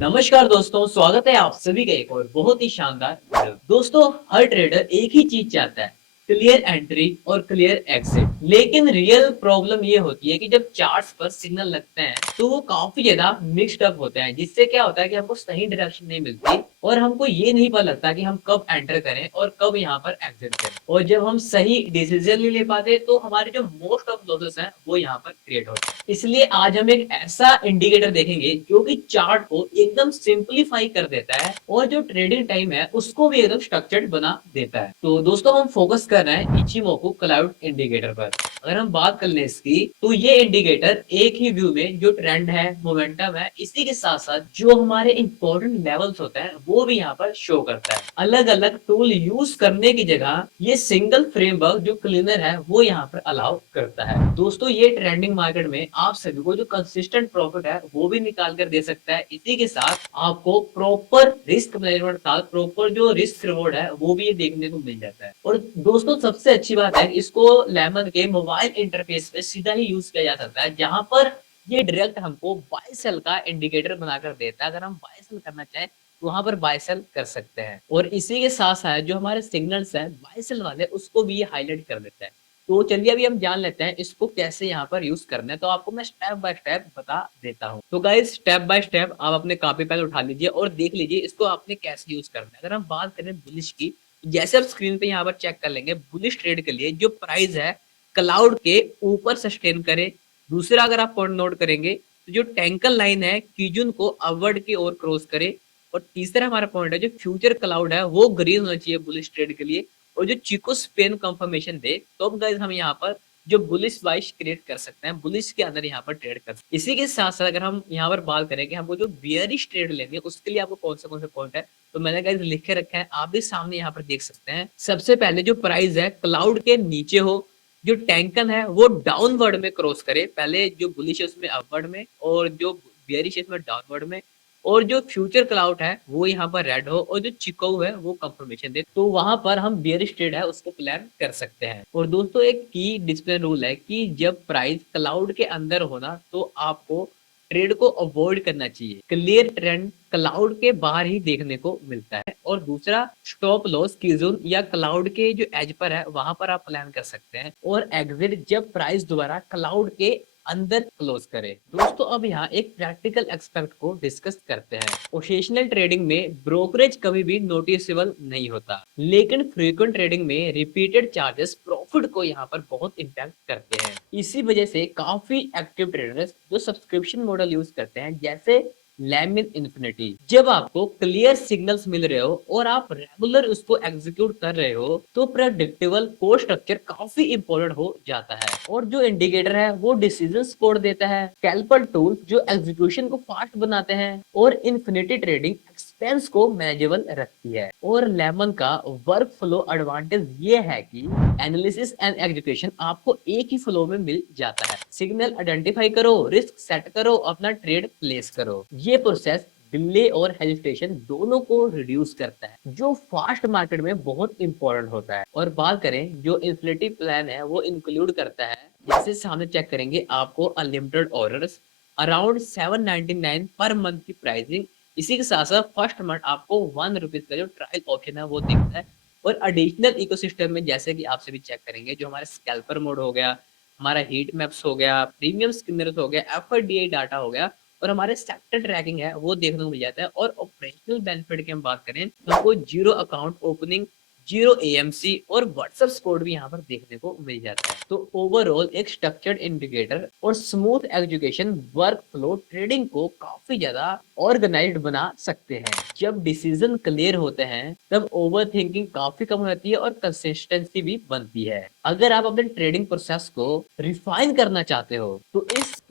नमस्कार दोस्तों, स्वागत है आप सभी का एक और बहुत ही शानदार वीडियो। दोस्तों, हर ट्रेडर एक ही चीज चाहता है, क्लियर एंट्री और क्लियर एग्जिट। लेकिन रियल प्रॉब्लम ये होती है कि जब चार्ट्स पर सिग्नल लगते हैं तो वो काफी ज्यादा मिक्स्ड अप होते हैं, जिससे क्या होता है कि हमको सही डायरेक्शन नहीं मिलती और हमको ये नहीं पता लगता कि हम कब एंटर करें और कब यहाँ पर एग्जिट करें। और जब हम सही डिसीजन नहीं ले पाते तो हमारे जो मोस्ट ऑफ लॉसेस हैं वो यहाँ पर क्रिएट होते हैं। इसलिए आज हम एक ऐसा इंडिकेटर देखेंगे जो कि चार्ट को एकदम सिंपलीफाई कर देता है और जो ट्रेडिंग टाइम है उसको भी एकदम स्ट्रक्चर्ड बना देता है। तो दोस्तों, हम फोकस कर रहे हैं इचिमोकु क्लाउड इंडिकेटर पर। अगर हम बात कर ले इसकी, तो ये इंडिकेटर एक ही व्यू में जो ट्रेंड है, मोमेंटम है, इसी के साथ साथ जो हमारे इंपॉर्टेंट लेवल्स होते हैं वो भी यहाँ पर शो करता है। अलग अलग टूल यूज करने की जगह ये सिंगल फ्रेमवर्क जो क्लीनर है वो यहाँ पर अलाउ करता है। दोस्तों, ये ट्रेंडिंग मार्केट में आप सभी को जो कंसिस्टेंट प्रॉफिट है वो भी निकाल कर दे सकता है। इसी के साथ आपको प्रॉपर रिस्क मैनेजमेंट का प्रॉपर जो रिस्क रिवॉर्ड है वो भी देखने को मिल जाता है। और दोस्तों, सबसे अच्छी बात है, इसको लेमन के मोबाइल इंटरफेस पे सीधा ही यूज किया जा सकता है, जहां पर ये डायरेक्ट हमको बाय सेल का इंडिकेटर बनाकर देता है। अगर हम बाय सेल करना चाहें तो वहां पर बाय सेल कर सकते हैं। और इसी के साथ साथ जो हमारे सिग्नल्स हैं बाय सेल वाले, उसको भी ये हाईलाइट कर देता है। तो चलिए अभी हम जान लेते हैं इसको कैसे यहाँ पर यूज करना है। तो आपको मैं स्टेप बाय स्टेप बता देता हूँ। तो गाइस, स्टेप बाय स्टेप आप अपने कॉपी पेन उठा लीजिए और देख लीजिए इसको आपने कैसे यूज करना है। अगर हम बात करें बुलिश की, जैसे आप स्क्रीन पे यहाँ पर चेक कर लेंगे, बुलिश ट्रेड के लिए जो प्राइस है क्लाउड के ऊपर सस्टेन करे। दूसरा, अगर आप पॉइंट नोट करेंगे तो जो टैंकल लाइन है कीजुन को अपवर्ड की ओर क्रॉस करे। और तीसरा हमारा पॉइंट है जो फ्यूचर क्लाउड है वो ग्रीन होना चाहिए बुलिश ट्रेड के लिए। और जो चिको स्पेन कंफर्मेशन दे तो अब गाइस हम यहाँ पर जो बुलिश बाइश क्रिएट कर सकते हैं, बुलिश के अंदर यहाँ पर ट्रेड कर सकते हैं। इसी के साथ साथ अगर हम यहाँ पर बात करें कि हमको जो बियरिश ट्रेड लेनी है उसके लिए आपको कौन से पॉइंट है, तो मैंने गाइस लिख के रखा है, आप भी सामने यहाँ पर देख सकते हैं। सबसे पहले जो प्राइस है क्लाउड के नीचे हो, जो टैंकन है वो डाउनवर्ड में क्रॉस करे। पहले जो बुलिश है उसमें अपवर्ड में और जो बियरिश है उसमें डाउनवर्ड में। और जो फ्यूचर क्लाउड है वो यहाँ पर रेड हो और जो चिको है वो कंफर्मेशन दे, तो वहां पर हम बियरिश ट्रेड है उसको प्लान कर सकते हैं। और दोस्तों, एक की डिसिप्लिन रूल है कि जब प्राइस क्लाउड के अंदर होना तो आपको ट्रेड को अवॉइड करना चाहिए। क्लियर ट्रेंड क्लाउड के बाहर ही देखने को मिलता है। और दूसरा, स्टॉप लॉस की जोन या क्लाउड के जो एज पर है वहां पर आप प्लान कर सकते हैं। और एग्जिट जब प्राइस दोबारा क्लाउड के अंदर क्लोज करे। दोस्तों, अब यहाँ एक प्रैक्टिकल एक्सपेक्ट को डिस्कस करते हैं। ओकेशनल ट्रेडिंग में ब्रोकरेज कभी भी नोटिसेबल नहीं होता, लेकिन फ्रीक्वेंट ट्रेडिंग में रिपीटेड चार्जेस प्रॉफिट को यहाँ पर बहुत इम्पैक्ट करते हैं। इसी वजह से काफी एक्टिव ट्रेडर्स जो सब्सक्रिप्शन मॉडल यूज करते हैं, जैसे लैमिन इन्फिनिटी, जब आपको क्लियर सिग्नल्स मिल रहे हो और आप रेगुलर उसको एग्जीक्यूट कर रहे हो तो प्रेडिक्टेबल कोड स्ट्रक्चर काफी इंपॉर्टेंट हो जाता है। और जो इंडिकेटर है वो डिसीजन सपोर्ट देता है, स्कैल्पल टूल जो एग्जीक्यूशन को फास्ट बनाते हैं, और इन्फिनिटी ट्रेडिंग एक्सपेंस को मैनेजेबल रखती है। और लेमन का वर्क फ्लो एडवांटेज ये है कि एनालिसिस एंड एग्जीक्यूशन आपको एक ही फ्लो में मिल जाता है। सिग्नल आइडेंटिफाई करो, रिस्क सेट करो, अपना ट्रेड प्लेस करो। ये प्रोसेस डिले और हेजिटेशन दोनों को रिड्यूस करता है, जो फास्ट मार्केट में बहुत इंपॉर्टेंट होता है। और बात करें जो इन्फिनिटी प्लान है वो इंक्लूड करता है, जैसे सामने चेक करेंगे, आपको unlimited orders, around 799 per month की प्राइसिंग। इसी के साथ साथ फर्स्ट मंथ आपको 1 रुपीज का जो ट्रायल ऑप्शन है वो दिखता है। और एडिशनल इकोसिस्टम में जैसे कि आप सभी चेक करेंगे, जो हमारा स्कैल्पर मोड हो गया, हमारा हीट मैप्स हो गया, प्रीमियम स्किनर्स हो गया, एफआईडीआई डाटा हो गया, और हमारे सेक्टर ट्रैकिंग है वो देखने को मिल जाता है। और ऑपरेशनल बेनिफिट की हम बात करें तो हमको zero account opening, zero AMC और व्हाट्सएप सपोर्ट भी यहाँ पर देखने को मिल जाता है। तो ओवरऑल एक स्ट्रक्चर्ड इंडिकेटर और smooth education work flow trading को काफी ज्यादा ऑर्गेनाइज्ड बना सकते हैं। जब डिसीजन क्लियर होते हैं तब ओवर थिंकिंग काफी कम होती है और कंसिस्टेंसी भी बनती है। अगर आप अपने ट्रेडिंग प्रोसेस को रिफाइन करना चाहते हो तो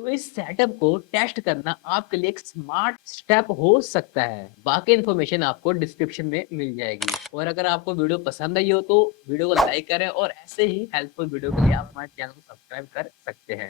इस सेटअप को टेस्ट करना आपके लिए एक स्मार्ट स्टेप हो सकता है। बाकी इन्फॉर्मेशन आपको डिस्क्रिप्शन में मिल जाएगी। और अगर आपको वीडियो पसंद आई हो तो वीडियो को लाइक करें और ऐसे ही हेल्पफुल वीडियो के लिए आप हमारे चैनल को सब्सक्राइब कर सकते हैं।